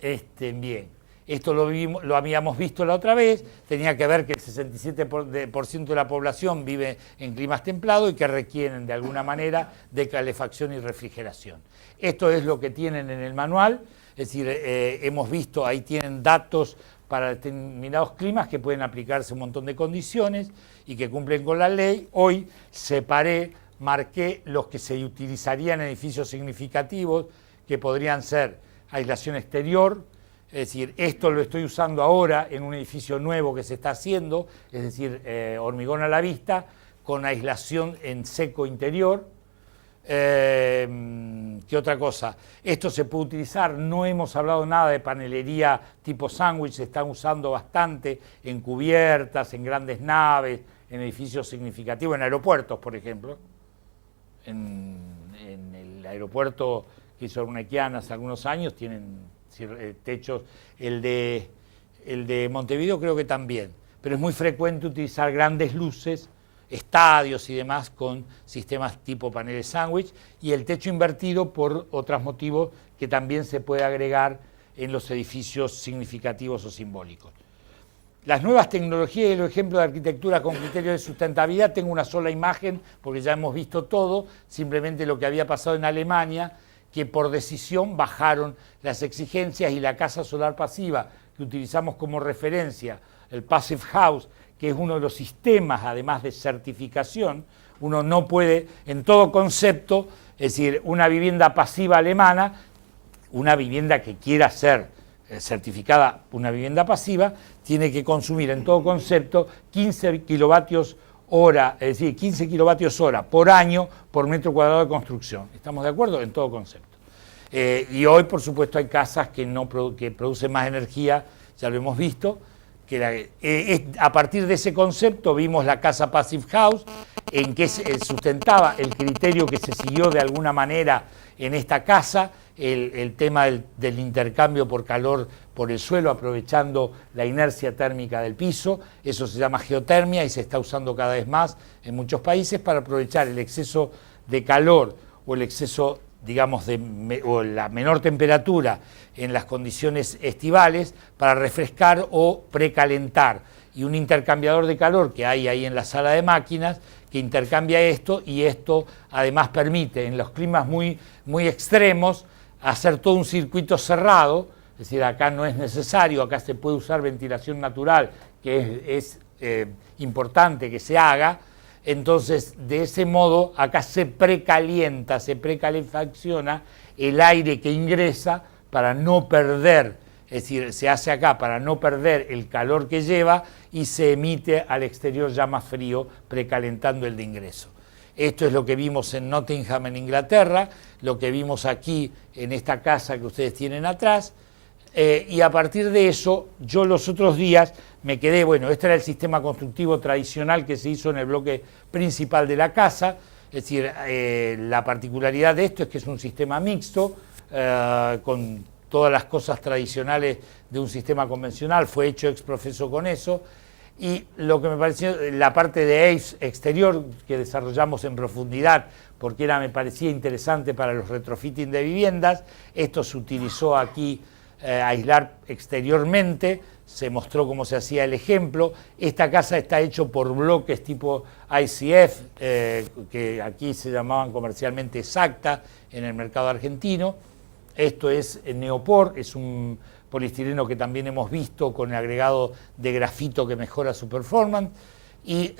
Bien, esto lo habíamos visto la otra vez, tenía que ver que el 67% de la población vive en climas templados y que requieren de alguna manera de calefacción y refrigeración. Esto es lo que tienen en el manual, es decir, hemos visto, ahí tienen datos para determinados climas que pueden aplicarse un montón de condiciones y que cumplen con la ley. Hoy marqué los que se utilizarían en edificios significativos, que podrían ser aislación exterior, es decir, esto lo estoy usando ahora en un edificio nuevo que se está haciendo, es decir, hormigón a la vista, con aislación en seco interior. ¿Qué otra cosa? Esto se puede utilizar, no hemos hablado nada de panelería tipo sándwich, se están usando bastante en cubiertas, en grandes naves, en edificios significativos, en aeropuertos, por ejemplo. En el aeropuerto que hizo Urnequian hace algunos años tienen techos, el de Montevideo creo que también, pero es muy frecuente utilizar grandes luces, estadios y demás con sistemas tipo paneles sándwich, y el techo invertido por otros motivos que también se puede agregar en los edificios significativos o simbólicos. Las nuevas tecnologías y los ejemplos de arquitectura con criterios de sustentabilidad, tengo una sola imagen porque ya hemos visto todo, simplemente lo que había pasado en Alemania, que por decisión bajaron las exigencias y la casa solar pasiva que utilizamos como referencia, el Passive House, que es uno de los sistemas además de certificación, uno no puede en todo concepto, es decir, una vivienda pasiva alemana, una vivienda que quiera ser certificada una vivienda pasiva, tiene que consumir en todo concepto 15 kilovatios hora, es decir, 15 kilovatios hora por año por metro cuadrado de construcción. ¿Estamos de acuerdo? En todo concepto. Y hoy, por supuesto, hay casas que producen más energía, ya lo hemos visto, a partir de ese concepto vimos la casa Passive House, en que se sustentaba el criterio que se siguió de alguna manera en esta casa, el tema del intercambio por calor por el suelo, aprovechando la inercia térmica del piso. Eso se llama geotermia y se está usando cada vez más en muchos países para aprovechar el exceso de calor o el exceso, digamos, o la menor temperatura en las condiciones estivales para refrescar o precalentar. Y un intercambiador de calor que hay ahí en la sala de máquinas que intercambia esto, y esto además permite en los climas muy extremos hacer todo un circuito cerrado, es decir, acá no es necesario, acá se puede usar ventilación natural, que es importante que se haga. Entonces, de ese modo, acá se precalienta, se precalefacciona el aire que ingresa para no perder, es decir, se hace acá para no perder el calor que lleva y se emite al exterior ya más frío, precalentando el de ingreso. Esto es lo que vimos en Nottingham, en Inglaterra, lo que vimos aquí en esta casa que ustedes tienen atrás, y a partir de eso, yo los otros días me quedé, bueno, este era el sistema constructivo tradicional que se hizo en el bloque principal de la casa, es decir, la particularidad de esto es que es un sistema mixto, con todas las cosas tradicionales de un sistema convencional, fue hecho ex profeso con eso, y lo que me pareció, la parte de EIFS exterior que desarrollamos en profundidad, porque me parecía interesante para los retrofitting de viviendas, esto se utilizó aquí, aislar exteriormente, se mostró cómo se hacía el ejemplo. Esta casa está hecho por bloques tipo ICF, que aquí se llamaban comercialmente Exacta en el mercado argentino. Esto es Neopor, es un poliestireno que también hemos visto con el agregado de grafito que mejora su performance, y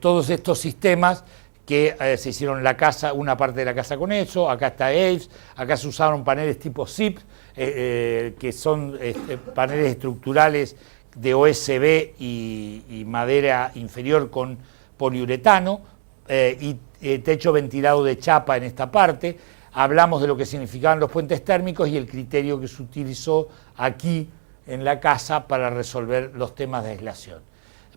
todos estos sistemas que se hicieron en la casa, una parte de la casa con eso, acá está EIFS, acá se usaron paneles tipo ZIP, que son paneles estructurales de OSB y madera inferior con poliuretano, y techo ventilado de chapa en esta parte. Hablamos de lo que significaban los puentes térmicos y el criterio que se utilizó aquí en la casa para resolver los temas de aislación.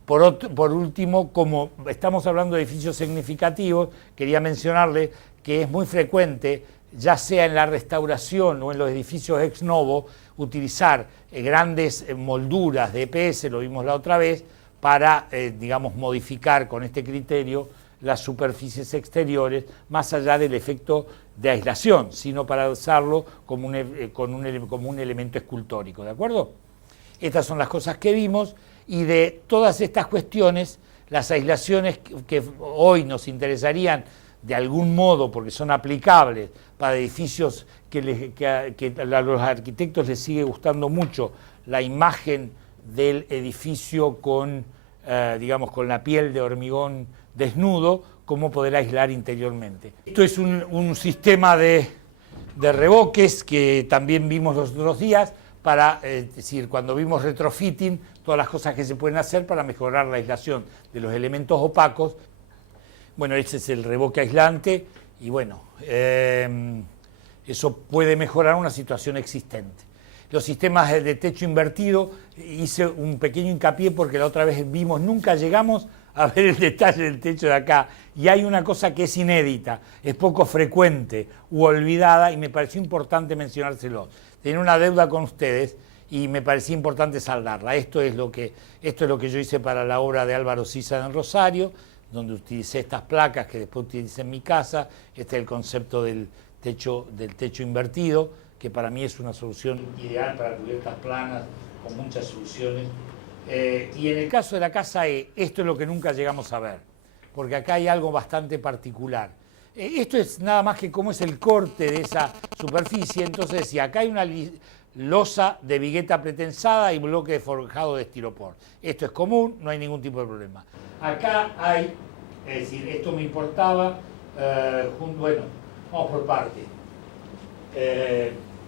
Por último, como estamos hablando de edificios significativos, quería mencionarle que es muy frecuente, ya sea en la restauración o en los edificios ex novo, utilizar grandes molduras de EPS, lo vimos la otra vez, para, digamos, modificar con este criterio las superficies exteriores, más allá del efecto de aislación, sino para usarlo como como un elemento escultórico, ¿de acuerdo? Estas son las cosas que vimos, y de todas estas cuestiones, las aislaciones que hoy nos interesarían de algún modo, porque son aplicables para edificios que a los arquitectos les sigue gustando mucho la imagen del edificio con, digamos, con la piel de hormigón desnudo, cómo poder aislar interiormente. Esto es un sistema de revoques que también vimos los otros días, para, es decir, cuando vimos retrofitting, todas las cosas que se pueden hacer para mejorar la aislación de los elementos opacos. Bueno, ese es el revoque aislante, y bueno, eso puede mejorar una situación existente. Los sistemas de techo invertido, hice un pequeño hincapié porque la otra vez vimos, nunca llegamos a ver el detalle del techo de acá, y hay una cosa que es inédita, es poco frecuente u olvidada, y me pareció importante mencionárselo. Tenía una deuda con ustedes y me parecía importante saldarla. Esto es lo que yo hice para la obra de Álvaro Siza en Rosario, donde utilicé estas placas que después utilicé en mi casa. Este es el concepto del techo invertido, que para mí es una solución ideal para cubiertas planas, con muchas soluciones. Y en el caso de la casa E, esto es lo que nunca llegamos a ver, porque acá hay algo bastante particular. Esto es nada más que cómo es el corte de esa superficie. Entonces, si acá hay una losa de vigueta pretensada y bloque de forjado de estiropor. Esto es común, no hay ningún tipo de problema. Acá hay, es decir, esto me importaba, bueno, vamos por parte.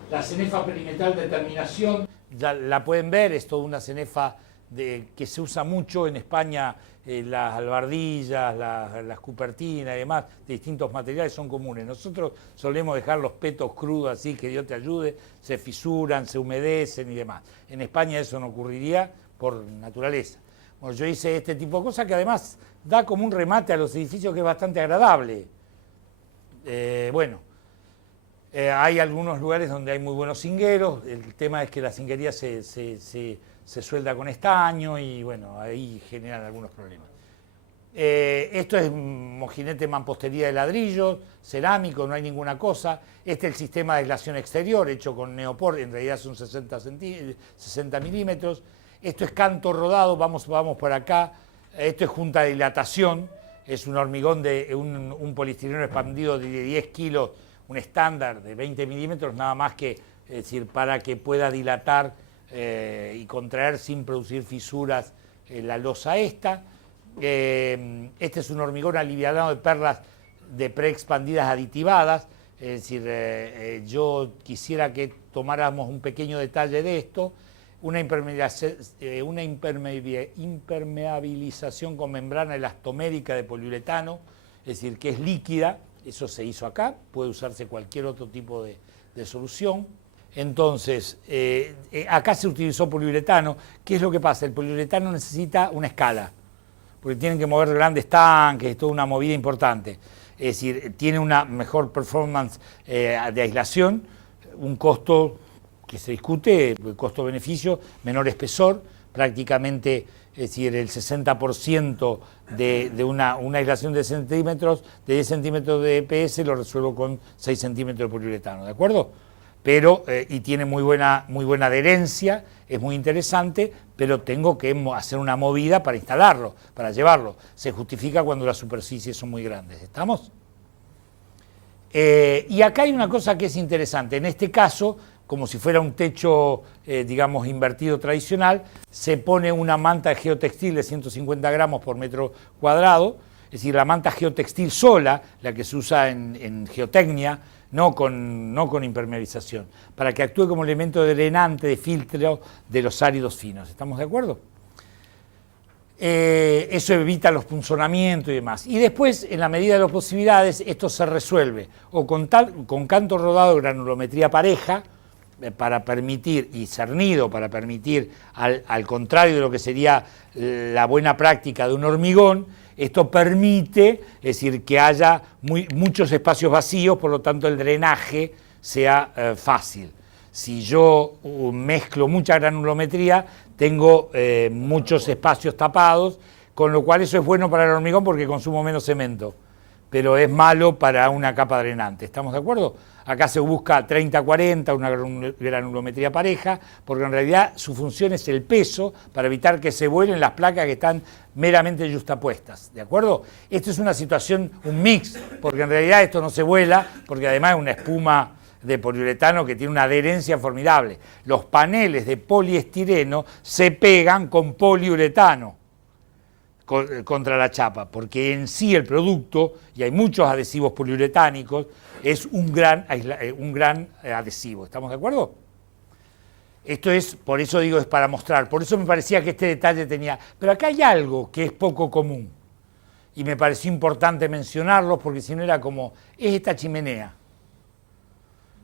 La cenefa perimetral de terminación, ya la pueden ver, es toda una cenefa que se usa mucho en España. Las albardillas, las cupertinas y demás, de distintos materiales, son comunes. Nosotros solemos dejar los petos crudos así, que Dios te ayude, se fisuran, se humedecen y demás. En España eso no ocurriría por naturaleza. Bueno, yo hice este tipo de cosas que además da como un remate a los edificios que es bastante agradable. Hay algunos lugares donde hay muy buenos zingueros. El tema es que la zinguería se suelda con estaño y bueno, ahí generan algunos problemas. Esto es mojinete mampostería de ladrillo, cerámico, no hay ninguna cosa. Este es el sistema de aislación exterior hecho con neopor, en realidad son 60 milímetros. Esto es canto rodado, vamos por acá. Esto es junta de dilatación, es un hormigón un poliestireno expandido de 10 kilos, un estándar de 20 milímetros, nada más que, es decir, para que pueda dilatar y contraer sin producir fisuras la losa esta. Este es un hormigón aliviado de perlas de preexpandidas aditivadas, es decir, yo quisiera que tomáramos un pequeño detalle de esto. Una impermeabilización con membrana elastomérica de poliuretano, es decir, que es líquida. Eso se hizo acá, puede usarse cualquier otro tipo de solución. Entonces, acá se utilizó poliuretano. ¿Qué es lo que pasa? El poliuretano necesita una escala, porque tienen que mover grandes tanques, es toda una movida importante. Es decir, tiene una mejor performance de aislación, un costo que se discute, costo-beneficio, menor espesor, prácticamente, es decir, el 60% de una aislación de 10 centímetros de EPS lo resuelvo con 6 centímetros de poliuretano, ¿de acuerdo? Pero, y tiene muy buena adherencia, es muy interesante, pero tengo que hacer una movida para instalarlo, para llevarlo. Se justifica cuando las superficies son muy grandes, ¿estamos? Y acá hay una cosa que es interesante. En este caso, como si fuera un techo, digamos, invertido tradicional, se pone una manta de geotextil de 150 gramos por metro cuadrado, es decir, la manta geotextil sola, la que se usa en geotecnia, no con impermeabilización, para que actúe como elemento drenante de filtro de los áridos finos. ¿Estamos de acuerdo? Eso evita los punzonamientos y demás. Y después, en la medida de las posibilidades, esto se resuelve o con canto rodado de granulometría pareja, para permitir, y cernido para permitir, al contrario de lo que sería la buena práctica de un hormigón, esto permite, es decir, que haya muchos espacios vacíos, por lo tanto el drenaje sea fácil. Si yo mezclo mucha granulometría, tengo muchos espacios tapados, con lo cual eso es bueno para el hormigón porque consumo menos cemento. pero es malo para una capa drenante. ¿Estamos de acuerdo? Acá se busca 30-40, una granulometría pareja, porque en realidad su función es el peso para evitar que se vuelen las placas que están meramente yuxtapuestas. ¿De acuerdo? Esto es una situación, un mix, porque en realidad esto no se vuela, porque además es una espuma de poliuretano que tiene una adherencia formidable. Los paneles de poliestireno se pegan con poliuretano contra la chapa, porque en sí el producto, y hay muchos adhesivos poliuretánicos, es un gran adhesivo. ¿Estamos de acuerdo? Esto es, por eso digo, es para mostrar. Por eso me parecía que este detalle tenía... Pero acá hay algo que es poco común. Y me pareció importante mencionarlo, porque si no era como, es esta chimenea.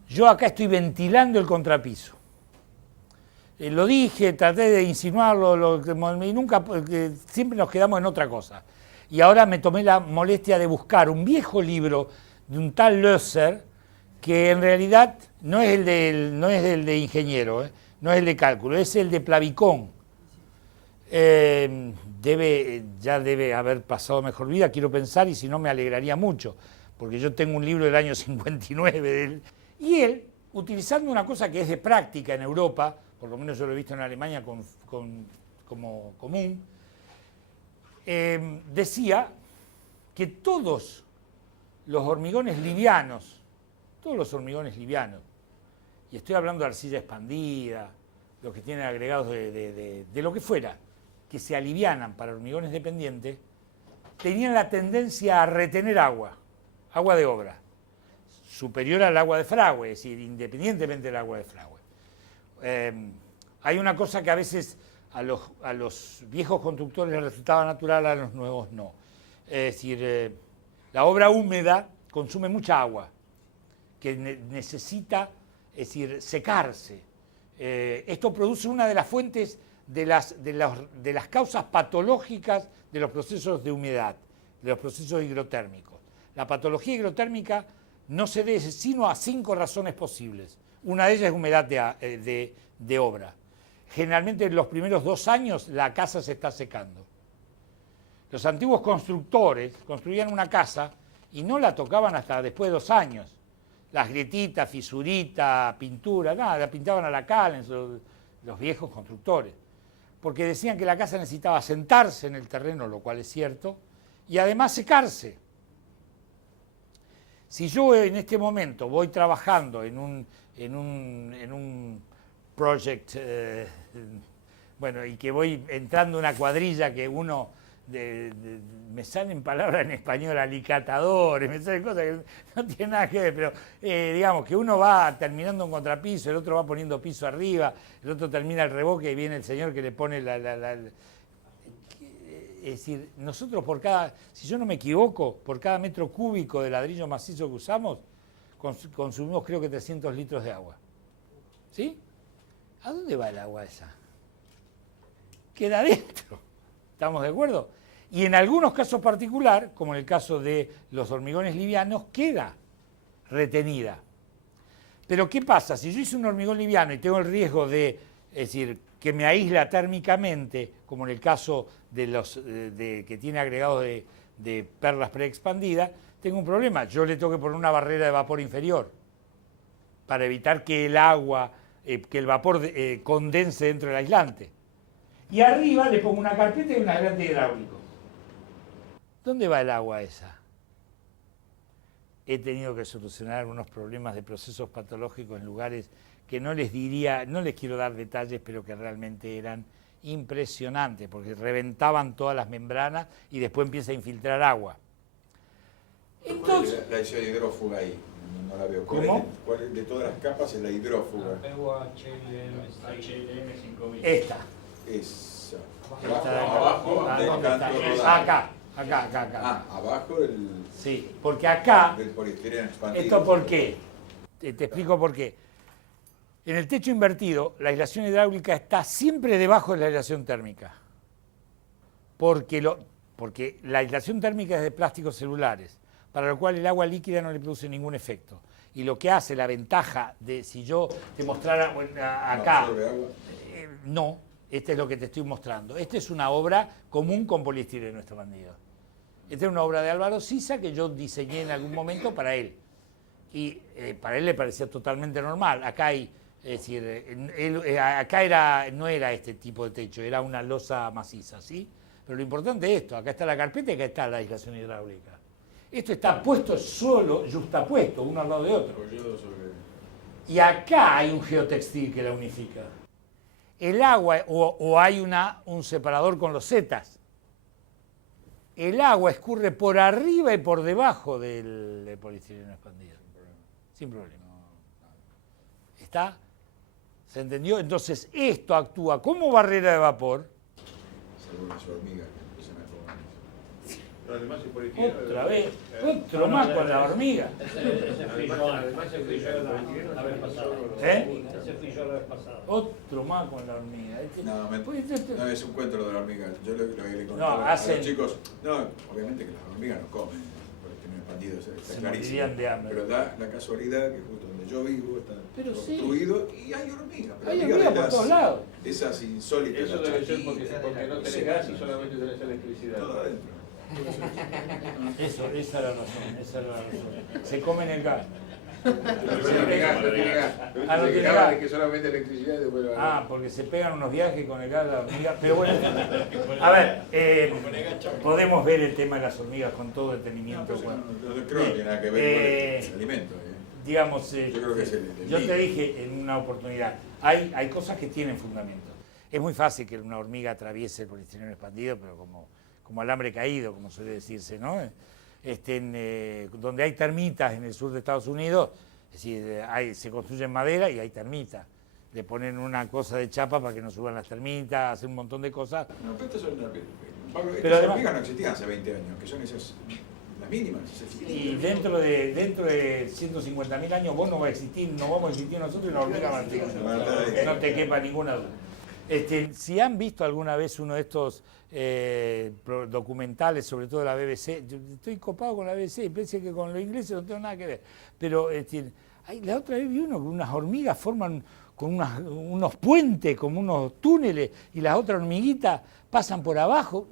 Yo acá estoy ventilando el contrapiso. Lo dije, traté de insinuarlo, y nunca, siempre nos quedamos en otra cosa. Y ahora me tomé la molestia de buscar un viejo libro de un tal Löser, que en realidad no es el de ingeniero, no es el de cálculo, es el de Plavicón. Ya debe haber pasado mejor vida, quiero pensar, y si no me alegraría mucho, porque yo tengo un libro del año 59 de él. Y él, utilizando una cosa que es de práctica en Europa, por lo menos yo lo he visto en Alemania como común, decía que todos los hormigones livianos, y estoy hablando de arcilla expandida, los que tienen agregados de lo que fuera, que se alivianan para hormigones dependientes, tenían la tendencia a retener agua de obra, superior al agua de fragüe, es decir, independientemente del agua de fragüe. Hay una cosa que a veces a los viejos constructores les resultaba natural, a los nuevos no. Es decir, la obra húmeda consume mucha agua, que necesita, es decir, secarse. Esto produce una de las fuentes de las causas patológicas de los procesos de humedad, de los procesos hidrotérmicos. La patología hidrotérmica no se debe sino a 5 razones posibles. Una de ellas es humedad de obra. Generalmente en los primeros 2 años la casa se está secando. Los antiguos constructores construían una casa y no la tocaban hasta después de 2 años. Las grietitas, fisuritas, pintura, nada, la pintaban a la cal, los viejos constructores. Porque decían que la casa necesitaba sentarse en el terreno, lo cual es cierto, y además secarse. Si yo en este momento voy trabajando en un project, bueno, y que voy entrando en una cuadrilla que uno, me salen palabras en español, alicatadores, me salen cosas que no tienen nada que ver, pero digamos que uno va terminando un contrapiso, el otro va poniendo piso arriba, el otro termina el revoque y viene el señor que le pone es decir, nosotros si yo no me equivoco, por cada metro cúbico de ladrillo macizo que usamos, consumimos creo que 300 litros de agua. ¿Sí? ¿A dónde va el agua esa? Queda adentro. ¿Estamos de acuerdo? Y en algunos casos particular, como en el caso de los hormigones livianos, queda retenida. Pero ¿qué pasa? Si yo hice un hormigón liviano y tengo el riesgo de, es decir, que me aísla térmicamente, como en el caso de que tiene agregados de perlas preexpandidas, tengo un problema. Yo le tengo que poner una barrera de vapor inferior para evitar que el agua, que el vapor condense dentro del aislante. Y arriba le pongo una carpeta y un aislante hidráulico. ¿Dónde va el agua esa? He tenido que solucionar algunos problemas de procesos patológicos en lugares que no les quiero dar detalles, pero que realmente eran impresionantes, porque reventaban todas las membranas y después empieza a infiltrar agua. Entonces, ¿cuál es la hidrófuga ahí? No la veo. ¿Cómo? ¿Cuál de todas las capas es la hidrófuga? HLM 5000. Esta. Esa. Abajo del ¿dónde canto está? rodado. Acá. Abajo del... Sí, porque acá, del poliestireno expandido. ¿esto por qué? Te explico por qué. En el techo invertido, la aislación hidráulica está siempre debajo de la aislación térmica. Porque la aislación térmica es de plásticos celulares, para lo cual el agua líquida no le produce ningún efecto. Y lo que hace la ventaja de, si yo te mostrara acá, no, este es lo que te estoy mostrando. Esta es una obra común con poliestireno expandido. Esta es una obra de Álvaro Siza que yo diseñé en algún momento para él. Y para él le parecía totalmente normal. Acá hay, es decir, acá no era este tipo de techo, era una losa maciza, ¿sí? Pero lo importante es esto, acá está la carpeta y acá está la aislación hidráulica. Esto está puesto solo, justapuesto, uno al lado de otro. Y acá hay un geotextil que la unifica. El agua, o hay un separador con los zetas. El agua escurre por arriba y por debajo del polistireno expandido. Sin problema. ¿Está? ¿Se entendió? Entonces, esto actúa como barrera de vapor. Según las hormigas que empiezan a comer. Pero además el poliestireno... Otra vez, otro más con la hormiga. Ese fui yo la vez pasada. ¿Eh? Ese fui yo la vez pasada. Otro más con la hormiga. No, es un cuento lo de la hormiga. Yo lo que le No, contaba a hacen- los chicos. No, obviamente que las hormigas no comen poliestireno expandido, está Se clarísimo. morirían de hambre. Pero da la casualidad que justo donde yo vivo está Pero sí. construido y hay hormigas. pero Hay hormigas hormigas de por las- todos lados. Esas insólitas. Eso las debe ser porque chaquitas, no tenés sé, gas y solamente tenés electricidad. todo adentro. Esa era la razón. Se comen el gas. No tiene gas, no tiene gas. Ah, no Se tiene quejaba gas. de que solamente electricidad y después lo Porque se pegan unos viajes con el gas de la hormiga. Pero bueno, a ver, podemos ver el tema de las hormigas con todo detenimiento. Bueno. No creo que tiene nada que ver con el alimento. Digamos, Yo creo que es el yo te líder. dije en una oportunidad, hay cosas que tienen fundamento. Es muy fácil que una hormiga atraviese el polistireno expandido, pero como alambre caído, como suele decirse, ¿no? Donde hay termitas en el sur de Estados Unidos, es decir, se construye en madera y hay termitas. Le ponen una cosa de chapa para que no suban las termitas, hacen un montón de cosas. No, pero estas son Pablo, estas Pero además- hormigas no existían hace 20 años, que son esas, las mínimas. Esas Y dentro de 150.000 años vos no vas a existir, no vamos a existir nosotros y la hormiga va a existir. Que no te quepa ninguna duda. Si han visto alguna vez uno de estos documentales, sobre todo de la BBC, yo estoy copado con la BBC, pensé que con los ingleses no tengo nada que ver, pero la otra vez vi uno que unas hormigas forman con unos puentes, como unos túneles, y las otras hormiguitas pasan por abajo.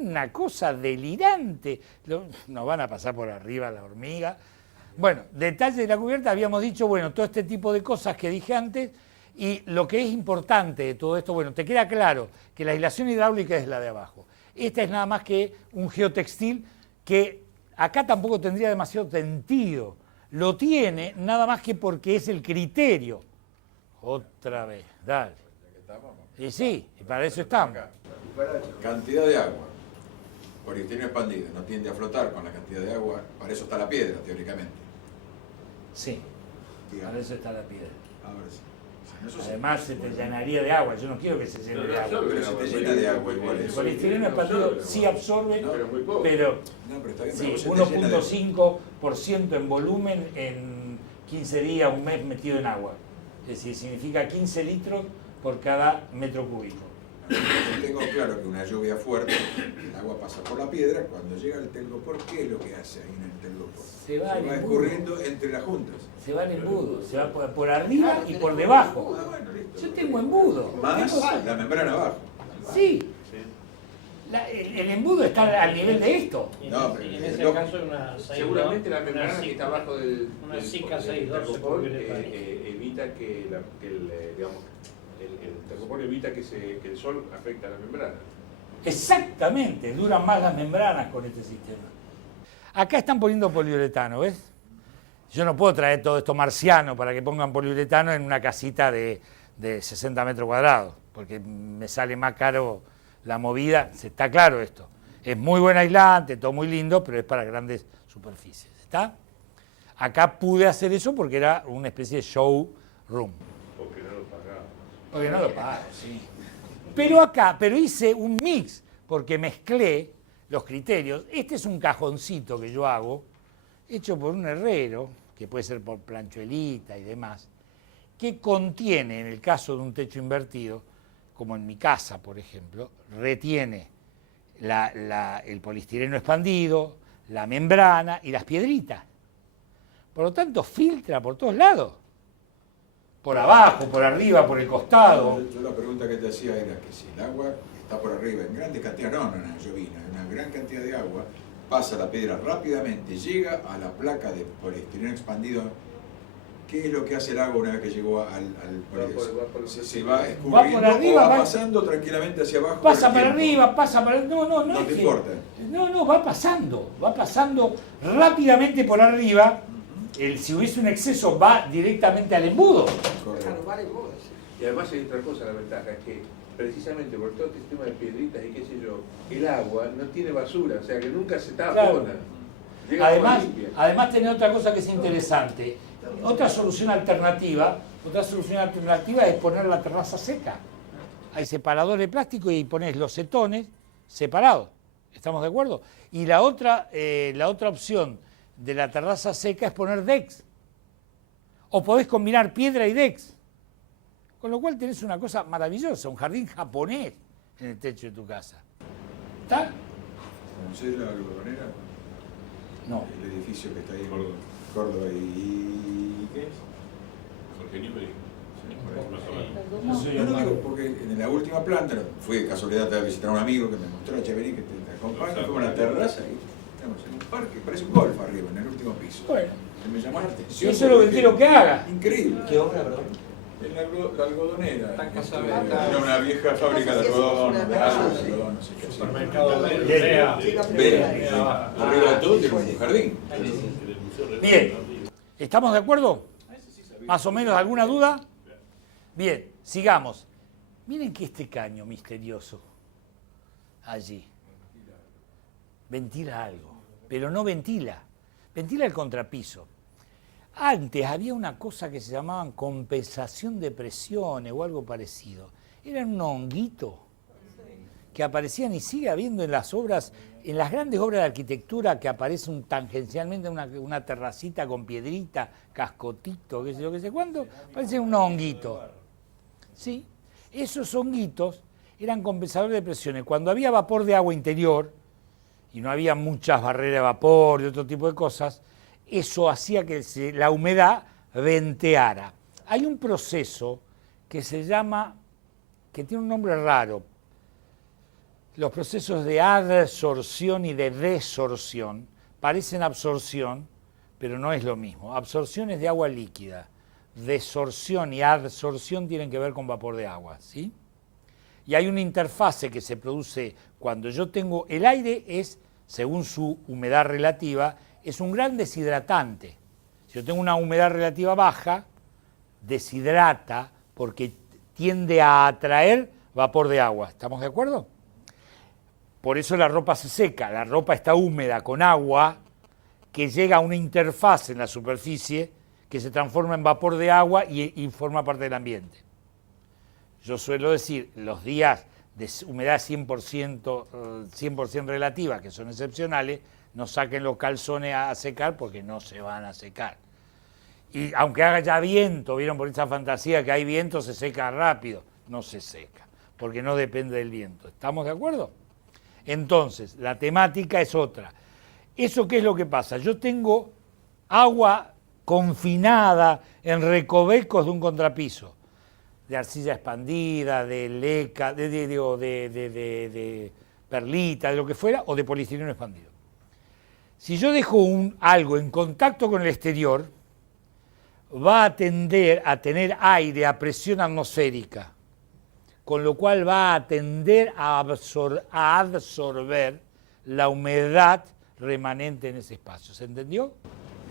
Una cosa delirante. Nos van a pasar por arriba la hormiga. Bueno, detalle de la cubierta, habíamos dicho, bueno, todo este tipo de cosas que dije antes, y lo que es importante de todo esto, bueno, te queda claro que la aislación hidráulica es la de abajo. Esta es nada más que un geotextil que acá tampoco tendría demasiado sentido. Lo tiene nada más que porque es el criterio. Otra vez, dale. Y sí, y para eso estamos. Cantidad de agua. Poliestireno expandido no tiende a flotar con la cantidad de agua, para eso está la piedra, teóricamente. Sí, Digamos. para eso está la piedra. Ahora sí. Si no, eso Además se te llenaría de agua, yo no quiero que se llene de agua. Pero se te llena de agua igual El eso. polistireno expandido sí absorbe, Pero muy poco. pero No, pero está bien, sí, pero se te llena de- 1.5% en volumen en 15 días, un mes metido en agua. Es decir, significa 15 litros por cada metro cúbico. Yo tengo claro que una lluvia fuerte, el agua pasa por la piedra, cuando llega al telgopor, ¿qué es lo que hace ahí en el telgopor? Se va al embudo. escurriendo entre las juntas. Se va el embudo, se va por arriba y por debajo. Ah, bueno, listo. Yo tengo embudo. Más Tengo- la membrana abajo. Sí. El embudo está al nivel de esto. No, pero Y en es ese loco. caso una 6, Seguramente la membrana que está abajo del Zika del 612 tergopor, poliuretano. evita que el tergopor evita que el sol afecte a la membrana. Exactamente, duran más las membranas con este sistema. Acá están poniendo poliuretano, ¿ves? Yo no puedo traer todo esto marciano para que pongan poliuretano en una casita de 60 metros cuadrados, porque me sale más caro la movida, está claro esto. Es muy buen aislante, todo muy lindo, pero es para grandes superficies, ¿está? Acá pude hacer eso porque era una especie de showroom. Porque no lo pagamos. Porque no lo pago, sí. Pero hice un mix, porque mezclé los criterios. Este es un cajoncito que yo hago, hecho por un herrero, que puede ser por planchuelita y demás, que contiene, en el caso de un techo invertido, como en mi casa, por ejemplo, retiene el polistireno expandido, la membrana y las piedritas. Por lo tanto, filtra por todos lados. Por abajo, por arriba, por el costado. Yo la pregunta que te hacía era que si el agua está por arriba, en grandes cantidades, no una llovina, una gran cantidad de agua, pasa la piedra rápidamente, llega a la placa de poliestireno expandido. ¿Qué es lo que hace el agua una vez que llegó al poliestireno? Se va escurriendo, por arriba, va pasando tranquilamente hacia abajo. Pasa por el para tiempo. arriba, pasa para... No No es te que- importa. No, va pasando rápidamente por arriba. Si hubiese un exceso, va directamente al embudo. Correcto. Claro, vale vos. Y además hay otra cosa, la ventaja es que precisamente por todo este sistema de piedritas y qué sé yo, el agua no tiene basura, o sea que nunca se tapona. Claro. Llega agua Además, limpia. tiene otra cosa que es interesante. Otra solución alternativa es poner la terraza seca. Hay separadores de plástico y pones los cetones separados. ¿Estamos de acuerdo? Y la otra opción de la terraza seca es poner Dex. O podés combinar piedra y Dex. Con lo cual tenés una cosa maravillosa, un jardín japonés en el techo de tu casa. ¿Está? ¿Conocés la algodonera? No. El edificio que está ahí en Córdoba. Córdoba. ¿Y qué es? Jorge Newbery. Más o menos. No soy No, no un digo, porque en la última planta, fui de casualidad a visitar a un amigo que me mostró a Cheverí, que te acompaña, fuimos a la terraza y estamos en un parque, parece un golf arriba, en el último piso. Bueno. Que me llamó la atención. Eso es lo que porque- quiero que haga. Increíble. ¿Qué obra, perdón? En la algodonera. Está en Casa Este, Blanca. Era una vieja fábrica de No sé si algodón, es de una algo, casa, de algodón, no sé qué. Supermercado Bien. Brea. Ve, arriba de todo tiene un jardín. Bien, ¿estamos de acuerdo? ¿Más o menos alguna duda? Bien, sigamos. Miren que este caño misterioso allí ventila algo, pero no ventila el contrapiso. Antes había una cosa que se llamaban compensación de presiones o algo parecido. Eran un honguito que aparecían y sigue habiendo en las obras, en las grandes obras de arquitectura que aparece tangencialmente una terracita con piedrita, cascotito, qué sé yo, qué sé cuánto, parece un honguito. ¿Sí? Esos honguitos eran compensadores de presiones. Cuando había vapor de agua interior y no había muchas barreras de vapor y otro tipo de cosas, eso hacía que la humedad venteara. Hay un proceso que se llama, que tiene un nombre raro, los procesos de adsorción y de desorción. Parecen absorción, pero no es lo mismo. Absorción es de agua líquida. Desorción y adsorción tienen que ver con vapor de agua, ¿sí? Y hay una interfase que se produce cuando yo tengo... El aire es, según su humedad relativa, es un gran deshidratante. Si yo tengo una humedad relativa baja, deshidrata porque tiende a atraer vapor de agua. ¿Estamos de acuerdo? Por eso la ropa se seca. La ropa está húmeda con agua que llega a una interfaz en la superficie que se transforma en vapor de agua y forma parte del ambiente. Yo suelo decir, los días de humedad 100% relativa, que son excepcionales, no saquen los calzones a secar porque no se van a secar. Y aunque haga ya viento, vieron por esa fantasía que hay viento, se seca rápido. No se seca, porque no depende del viento. ¿Estamos de acuerdo? Entonces, la temática es otra. ¿Eso qué es lo que pasa? Yo tengo agua confinada en recovecos de un contrapiso, de arcilla expandida, de leca, de perlita, de lo que fuera, o de poliestireno expandido. Si yo dejo algo en contacto con el exterior, va a tender a tener aire a presión atmosférica, con lo cual va a tender a absorber la humedad remanente en ese espacio. ¿Se entendió?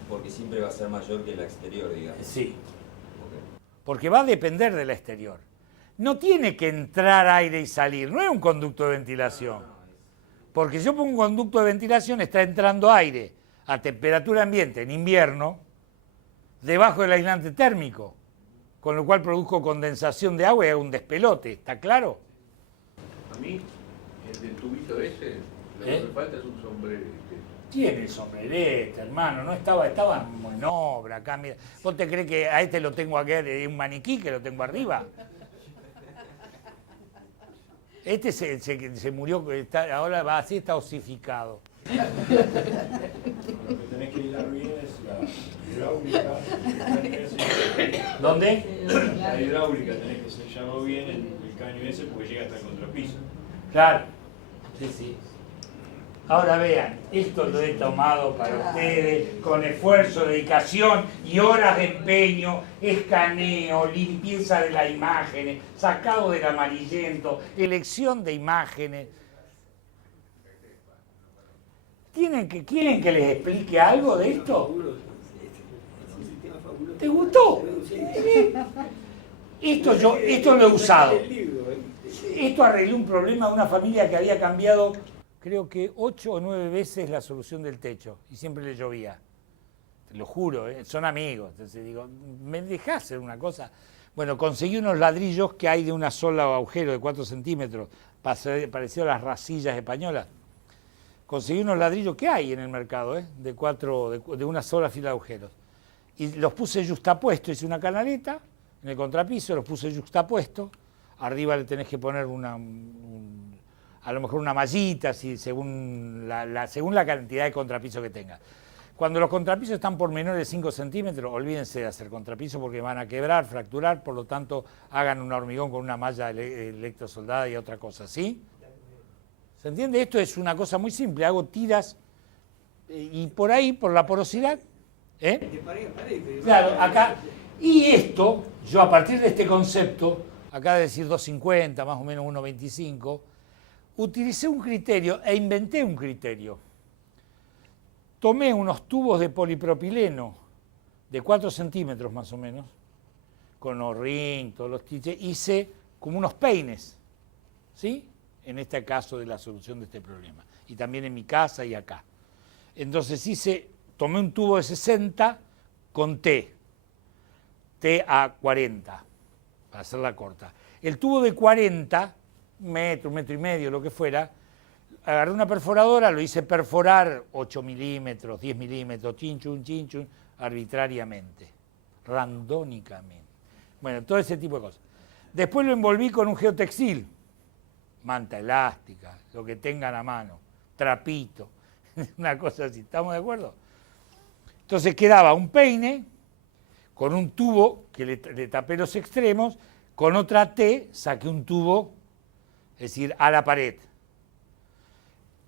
Porque siempre va a ser mayor que la exterior, digamos. Sí. Ok. Porque va a depender del exterior. No tiene que entrar aire y salir, no es un conducto de ventilación. Porque si yo pongo un conducto de ventilación, está entrando aire a temperatura ambiente en invierno, debajo del aislante térmico, con lo cual produzco condensación de agua y hago un despelote, ¿está claro? A mí, el del tubito ese, lo que me falta es un sombrero. Tiene sombrerete, hermano, no estaba en obra acá, mira. ¿Vos te crees que a este lo tengo acá de un maniquí que lo tengo arriba? Este se murió, ahora va así, está osificado. Lo que tenés que hilar bien es la hidráulica. ¿Dónde? La hidráulica tenés que sellarlo bien el caño ese porque llega hasta el contrapiso. Claro. Sí, sí. Ahora vean, esto lo he tomado para ustedes con esfuerzo, dedicación y horas de empeño, escaneo, limpieza de las imágenes, sacado del amarillento, elección de imágenes. ¿Quieren que les explique algo de esto? ¿Te gustó? Esto lo he usado. Esto arregló un problema de una familia que había cambiado, creo que 8 o 9 veces la solución del techo y siempre le llovía. Te lo juro, son amigos. Entonces digo, ¿me dejás hacer una cosa? Bueno, conseguí unos ladrillos que hay de una sola agujero de 4 centímetros, parecido a las rasillas españolas. Conseguí unos ladrillos que hay en el mercado, de una sola fila de agujeros. Y los puse yuxtapuestos, hice una canaleta en el contrapiso, los puse yuxtapuestos. Arriba le tenés que poner a lo mejor una mallita, según la cantidad de contrapiso que tenga. Cuando los contrapisos están por menores de 5 centímetros, olvídense de hacer contrapiso porque van a quebrar, fracturar, por lo tanto hagan un hormigón con una malla electrosoldada y otra cosa, ¿sí? ¿Se entiende? Esto es una cosa muy simple, hago tiras y por ahí, por la porosidad, claro, acá, y esto, yo a partir de este concepto, acá de decir 250, más o menos 1,25, utilicé un criterio e inventé un criterio. Tomé unos tubos de polipropileno de 4 centímetros más o menos, con O-ring, todos los tiches, hice como unos peines, ¿sí? En este caso de la solución de este problema. Y también en mi casa y acá. Entonces tomé un tubo de 60 con T a 40, para hacerla corta. El tubo de 40, un metro y medio, lo que fuera, agarré una perforadora, lo hice perforar 8 milímetros, 10 milímetros, chinchun, arbitrariamente, randónicamente. Bueno, todo ese tipo de cosas. Después lo envolví con un geotextil, manta elástica, lo que tengan a mano, trapito, una cosa así, ¿estamos de acuerdo? Entonces quedaba un peine con un tubo que le tapé los extremos, con otra T saqué un tubo, es decir, a la pared.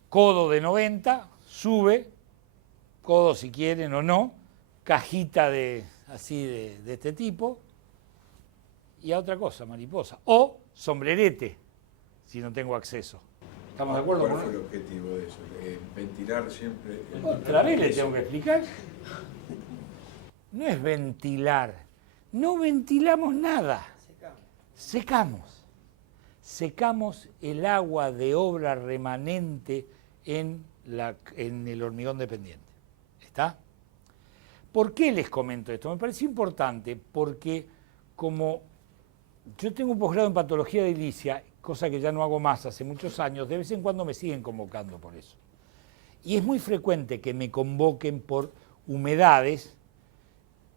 Codo de 90, sube, codo si quieren o no, cajita así de este tipo, y a otra cosa, mariposa, o sombrerete, si no tengo acceso. ¿Estamos de acuerdo? ¿Cuál fue el objetivo de eso? Ventilar siempre. Otra vez le tengo que explicar. No es ventilar, no ventilamos nada. Secamos el agua de obra remanente en el hormigón dependiente. ¿Está? ¿Por qué les comento esto? Me pareció importante porque como yo tengo un posgrado en patología de edilicia, cosa que ya no hago más hace muchos años, de vez en cuando me siguen convocando por eso. Y es muy frecuente que me convoquen por humedades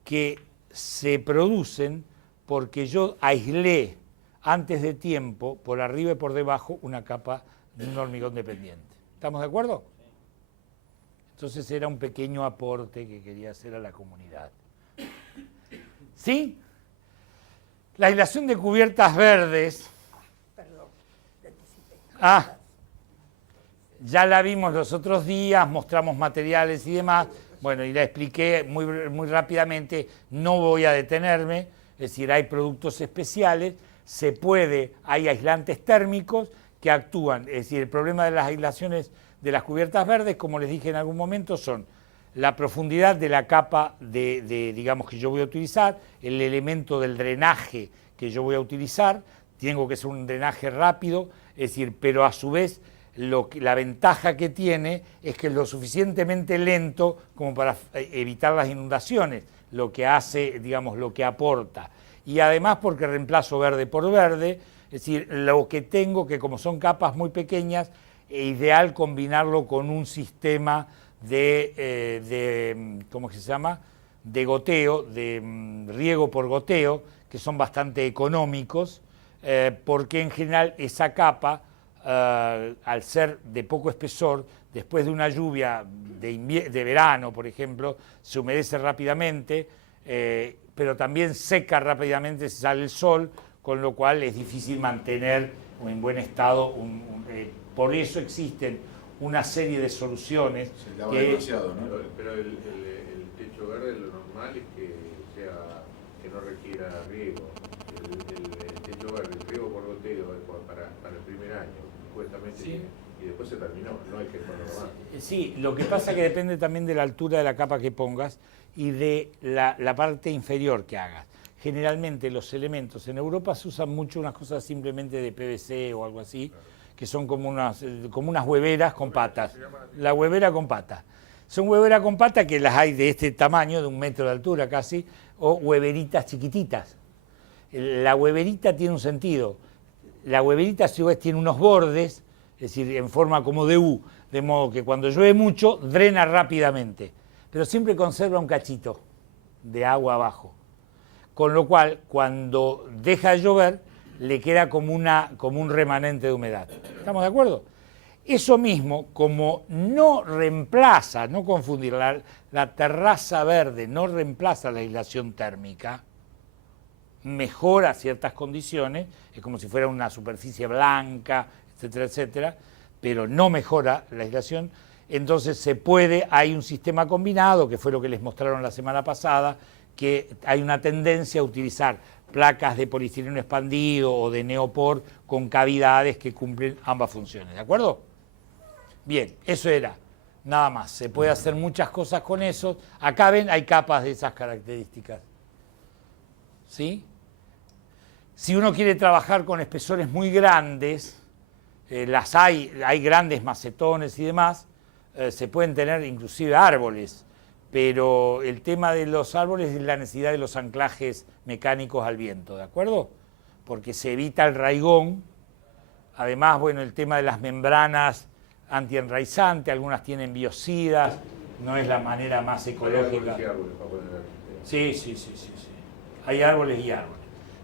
que se producen porque yo aislé antes de tiempo, por arriba y por debajo, una capa de un hormigón dependiente. ¿Estamos de acuerdo? Entonces era un pequeño aporte que quería hacer a la comunidad. ¿Sí? La aislación de cubiertas verdes. Ya la vimos los otros días, mostramos materiales y demás. Bueno, y la expliqué muy rápidamente, no voy a detenerme, es decir, hay productos especiales, hay aislantes térmicos que actúan, es decir, el problema de las aislaciones de las cubiertas verdes, como les dije en algún momento, son la profundidad de la capa digamos, que yo voy a utilizar, el elemento del drenaje que yo voy a utilizar, tengo que ser un drenaje rápido, es decir, pero a su vez la ventaja que tiene es que es lo suficientemente lento como para evitar las inundaciones, lo que hace, digamos, lo que aporta. Y además porque reemplazo verde por verde, es decir, lo que tengo, que como son capas muy pequeñas, es ideal combinarlo con un sistema ¿cómo se llama?, de goteo, de riego por goteo, que son bastante económicos, porque en general esa capa, al ser de poco espesor, después de una lluvia de verano, por ejemplo, se humedece rápidamente, pero también seca rápidamente si sale el sol, con lo cual es difícil mantener en buen estado. Por eso existen una serie de soluciones. Se lava que, demasiado, ¿no? Pero el techo verde lo normal es que no requiera riego. El techo verde, el riego por goteo es para el primer año, supuestamente, Sí. y después se terminó, no hay que ponerlo más. Sí, lo que pasa es que depende también de la altura de la capa que pongas y de la parte inferior que hagas. Generalmente los elementos, en Europa se usan mucho unas cosas simplemente de PVC o algo así, que son como unas hueveras con patas. La huevera con patas. Son hueveras con patas que las hay de este tamaño, de 1 metro de altura casi, o hueveritas chiquititas. La hueverita tiene un sentido. La hueverita, si ves, tiene unos bordes, es decir, en forma como de U, de modo que cuando llueve mucho, drena rápidamente, pero siempre conserva un cachito de agua abajo. Con lo cual, cuando deja de llover, le queda como un remanente de humedad. ¿Estamos de acuerdo? Eso mismo, como no reemplaza, no confundir, la terraza verde no reemplaza la aislación térmica, mejora ciertas condiciones, es como si fuera una superficie blanca, etcétera, etcétera, pero no mejora la aislación, entonces hay un sistema combinado, que fue lo que les mostraron la semana pasada, que hay una tendencia a utilizar placas de poliestireno expandido o de neopor con cavidades que cumplen ambas funciones, ¿de acuerdo? Bien, eso era, nada más, se puede hacer muchas cosas con eso, acá ven, hay capas de esas características, ¿sí? Si uno quiere trabajar con espesores muy grandes, hay grandes macetones y demás, se pueden tener inclusive árboles, pero el tema de los árboles es la necesidad de los anclajes mecánicos al viento, ¿de acuerdo? Porque se evita el raigón, además, bueno, el tema de las membranas antienraizantes, algunas tienen biocidas, no es la manera más ecológica. Sí, sí, sí, sí, sí. Hay árboles y árboles.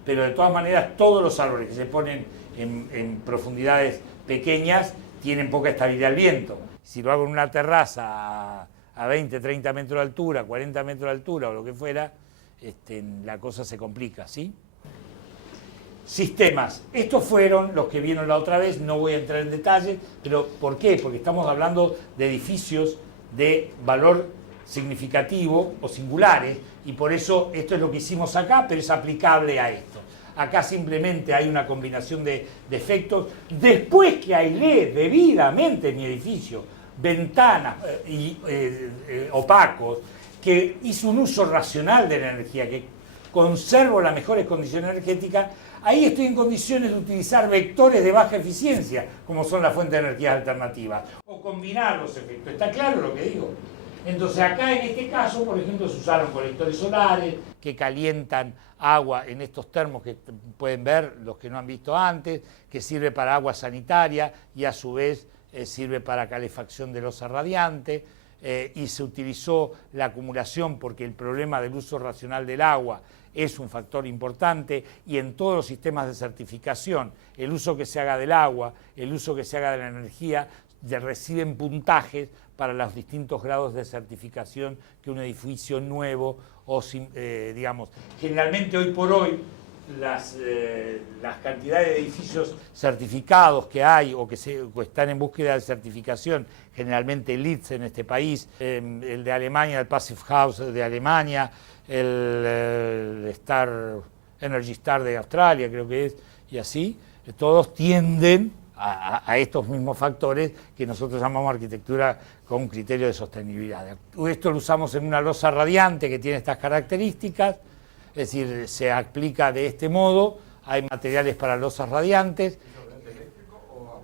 Pero de todas maneras, todos los árboles que se ponen en profundidades pequeñas tienen poca estabilidad al viento. Si lo hago en una terraza a 20, 30 metros de altura, 40 metros de altura o lo que fuera, la cosa se complica, ¿sí? Sistemas. Estos fueron los que vieron la otra vez, no voy a entrar en detalle, pero ¿por qué? Porque estamos hablando de edificios de valor significativo o singulares, y por eso esto es lo que hicimos acá, pero es aplicable a esto. Acá simplemente hay una combinación de efectos. Después que aislé debidamente mi edificio, ventanas opacos, que hice un uso racional de la energía, que conservo las mejores condiciones energéticas, ahí estoy en condiciones de utilizar vectores de baja eficiencia, como son las fuentes de energías alternativas, o combinar los efectos. ¿Está claro lo que digo? Entonces acá en este caso, por ejemplo, se usaron colectores solares que calientan agua en estos termos que pueden ver los que no han visto antes, que sirve para agua sanitaria y a su vez sirve para calefacción de losa radiante, y se utilizó la acumulación porque el problema del uso racional del agua es un factor importante, y en todos los sistemas de certificación el uso que se haga del agua, el uso que se haga de la energía, reciben puntajes para los distintos grados de certificación que un edificio nuevo o digamos, generalmente hoy por hoy las cantidades de edificios certificados que hay o que están en búsqueda de certificación, generalmente LEED en este país, el de Alemania, el Passive House de Alemania, el Energy Star de Australia creo que es, y así, todos tienden a estos mismos factores que nosotros llamamos arquitectura con un criterio de sostenibilidad. Esto lo usamos en una losa radiante que tiene estas características, es decir, se aplica de este modo, hay materiales para losas radiantes. ¿Es eléctrico o agua?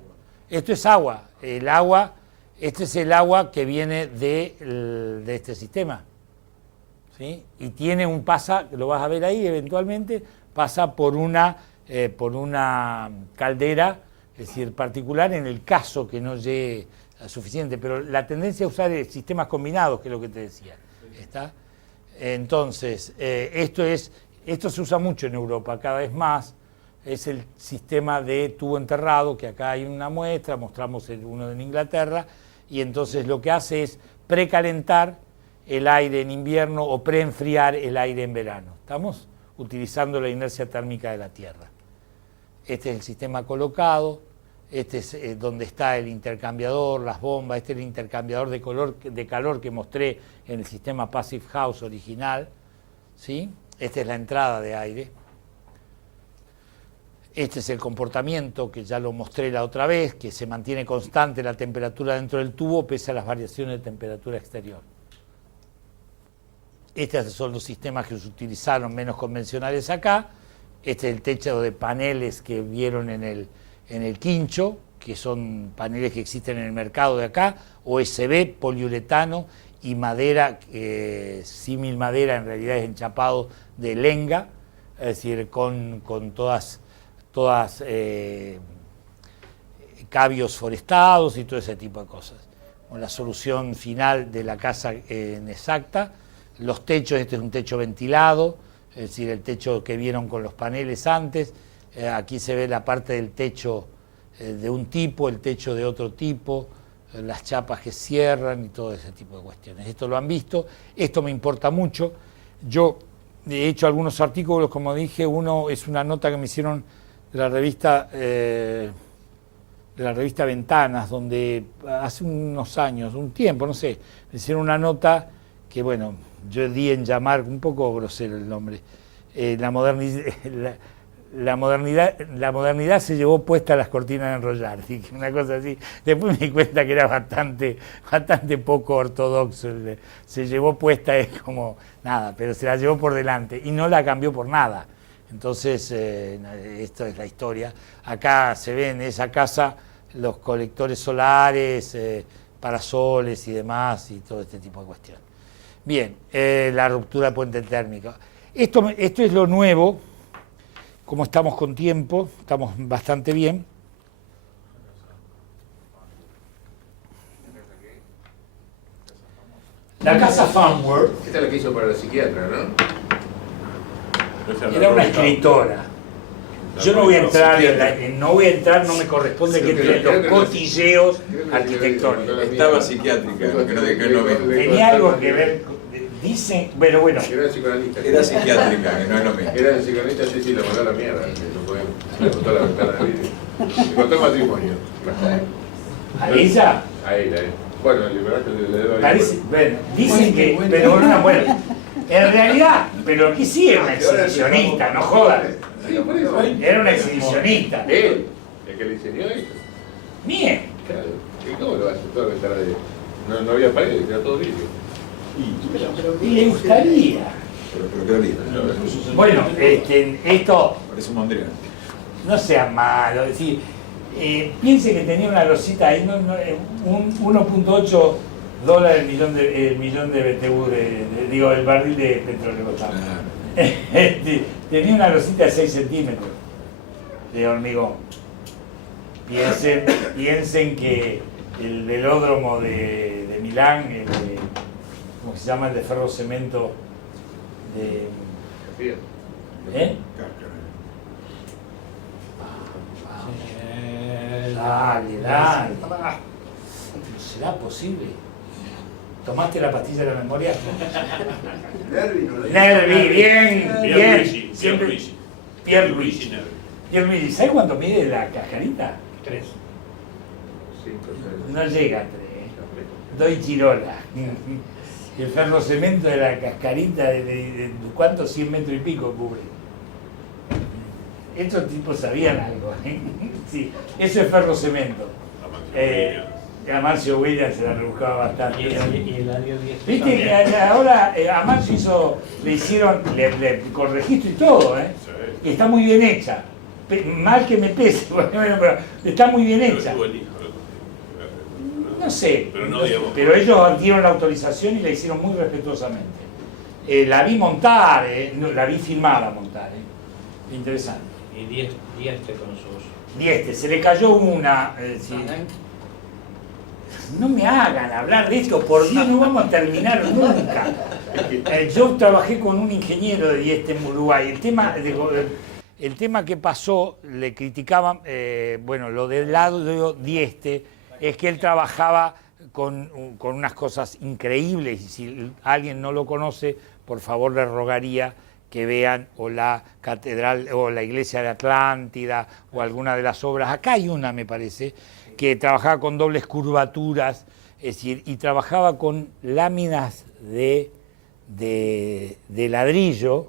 Esto es agua, este es el agua que viene de este sistema, ¿sí? Y tiene lo vas a ver ahí eventualmente, pasa por una caldera, es decir, particular en el caso que no llegue a suficiente, pero la tendencia a usar sistemas combinados, que es lo que te decía, ¿está? Entonces, esto se usa mucho en Europa, cada vez más, es el sistema de tubo enterrado, que acá hay una muestra, mostramos uno en Inglaterra, y entonces lo que hace es precalentar el aire en invierno o preenfriar el aire en verano. ¿Estamos? Utilizando la inercia térmica de la Tierra. Este es el sistema colocado, este es donde está el intercambiador, las bombas, este es el intercambiador de calor que mostré en el sistema Passive House original, ¿sí? Esta es la entrada de aire. Este es el comportamiento que ya lo mostré la otra vez, que se mantiene constante la temperatura dentro del tubo pese a las variaciones de temperatura exterior. Estos son los sistemas que se utilizaron menos convencionales acá. Este es el techo de paneles que vieron en el quincho, que son paneles que existen en el mercado de acá, OSB, poliuretano y madera, símil madera, en realidad es enchapado de lenga, es decir, con todas cabios forestados y todo ese tipo de cosas. Con la solución final de la casa exacta. Los techos, este es un techo ventilado, es decir, el techo que vieron con los paneles antes. Aquí se ve la parte del techo de un tipo, el techo de otro tipo, las chapas que cierran y todo ese tipo de cuestiones. Esto lo han visto, esto me importa mucho. Yo he hecho algunos artículos, como dije, uno es una nota que me hicieron de la revista Ventanas, donde hace unos años, un tiempo, no sé, me hicieron una nota que, bueno, yo di en llamar, un poco grosero el nombre, la modernidad se llevó puesta a las cortinas de enrollar, una cosa así. Después me di cuenta que era bastante poco ortodoxo, se llevó puesta, es como nada, pero se la llevó por delante y no la cambió por nada. Entonces, esto es la historia. Acá se ve en esa casa los colectores solares, parasoles y demás, y todo este tipo de cuestiones. Bien, la ruptura de puente térmico. Esto es lo nuevo, como estamos con tiempo, estamos bastante bien. La casa Fanworth. Esta es la que hizo para la psiquiatra, ¿no? Era una escritora. Yo no voy a entrar, no me corresponde que entre los cotilleos arquitectónicos. Estaba psiquiátrica, que no ve. Tenía algo que ver, dicen, bueno. Era psicoanalista. Era psiquiátrica, que no es lo mismo. Era psicoanalista, sí, lo mandó a la mierda. Le contó la ventana de vidrio. Le contó el matrimonio. ¿A ella? A él. Bueno, el liberato le debo a Bueno, dicen que, pero bueno, en realidad, pero aquí sí era una exhibicionista, no jodas. Sí, por eso. Era una exhibicionista. Él, el que le enseñó eso. Bien. Claro. ¿Y cómo lo hace toda la ventana de.? No había paredes, era todo vidrio. Y le gustaría. Pero quedó lindo. Bueno, esto, Parece un mondrian. no sea malo, es decir, piense que tenía una losita ahí, un 1.8 dólares el millón de BTU, digo, el barril de petróleo. Tenía una losita de 6 centímetros de hormigón. Piensen que el velódromo de Milán, ¿cómo se llama? El de ferro cemento de... Dale. ¿No será posible? ¿Tomaste la pastilla de la memoria? Nervi, bien. Pierluigi. ¿Sabes cuánto mide la cascarita? 3. 5, 6. No llega a 3. Doy chirola. El ferro cemento de la cascarita, de ¿cuánto? 100 metros y pico cubre. Estos tipos sabían algo. Sí, eso es ferro cemento. Amancio Williams se la rebuscaba bastante. Y el área 10. Viste que ahora Amancio le hicieron con registro y todo, está muy bien hecha. Mal que me pese, pero está muy bien hecha. No sé, pero ellos dieron la autorización y la hicieron muy respetuosamente. La vi montar, la vi filmada montar. Interesante. Y 10 con sus... 10, se le cayó una. No me hagan hablar de esto, por Dios, no vamos a terminar nunca. Yo trabajé con un ingeniero de Dieste en Uruguay. El tema que pasó, le criticaban, lo del lado de Dieste, es que él trabajaba con unas cosas increíbles, y si alguien no lo conoce, por favor le rogaría que vean o la catedral o la iglesia de Atlántida o alguna de las obras. Acá hay una, me parece, que trabajaba con dobles curvaturas, es decir, y trabajaba con láminas de ladrillo,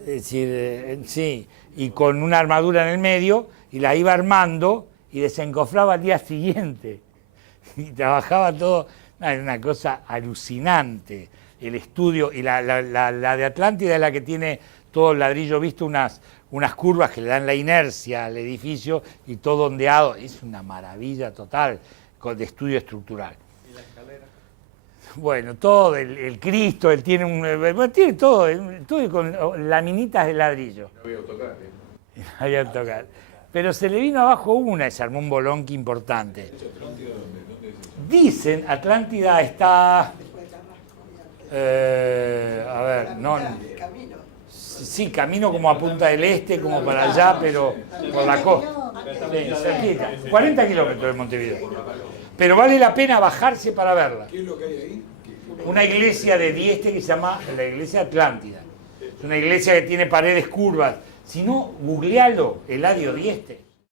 es decir, sí, y con una armadura en el medio, y la iba armando y desencofraba al día siguiente. Y trabajaba todo, era una cosa alucinante. El estudio, y la de Atlántida es la que tiene todo el ladrillo visto, unas curvas que le dan la inercia al edificio y todo ondeado. Es una maravilla total de estudio estructural. ¿Y la escalera? Bueno, todo, el Cristo, él tiene todo con laminitas de ladrillo. No había autocar, ¿eh? No había autocar. Pero se le vino abajo una y se armó un bolonqui importante. Dicen, Atlántida está... a ver, no... Sí, camino como a Punta del Este, como para allá, pero por la costa. Sí, cerquita. 40 kilómetros de Montevideo. Pero vale la pena bajarse para verla. ¿Qué es lo que hay ahí? Una iglesia de Dieste que se llama la iglesia Atlántida. Es una iglesia que tiene paredes curvas. Si no, googlealo, Eladio Dieste.